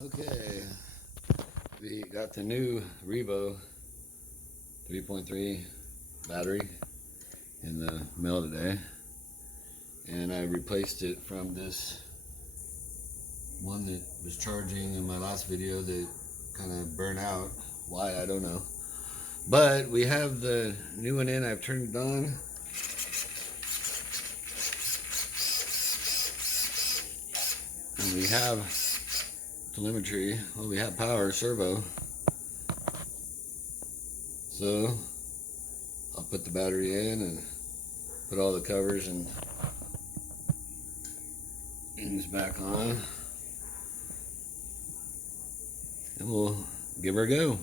Okay, we got the new Revo 3.3 battery in the mail today, and I replaced it from this one that was charging in my last video that kind of burned out. Why, I don't know. But we have the new one in. I've turned it on. And we have telemetry. Well, we have power, servo. So I'll put the battery in and put all the covers and things back on, and we'll give her a go.